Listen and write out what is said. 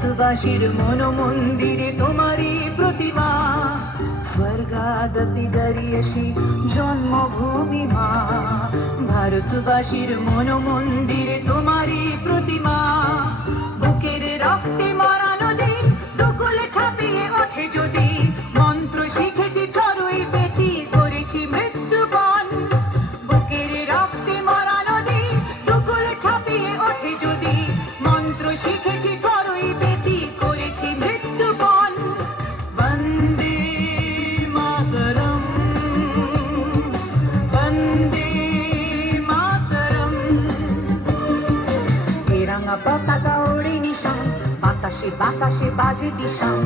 ভারতবাসীর মন মন্দিরে তোমারই প্রতিমা, স্বর্গাদপি দাঁড়িয়েছি জন্মভূমি মা। ভারতবাসীর মন মন্দিরে তোমারই প্রতিমা, বুকের রক্তে মরা নদী দুকুলে ছাপিয়ে ওঠে যদি, মন্ত্র শিখেছি চড়ুই বেটি করেছি মৃত্যুবরণ। বুকের রক্তে মরা নদী দুকুলে ছাপিয়ে ওঠে যদি, মন্ত্র শিখেছি চড়ুই বেটি করেছি মৃত্যুবরণ। বন্দে মাতরম, বন্দে মাতরম। এ রাঙা পতাকা ওড়ে নিশান, বাতাসে বাতাসে বাজে দিশান,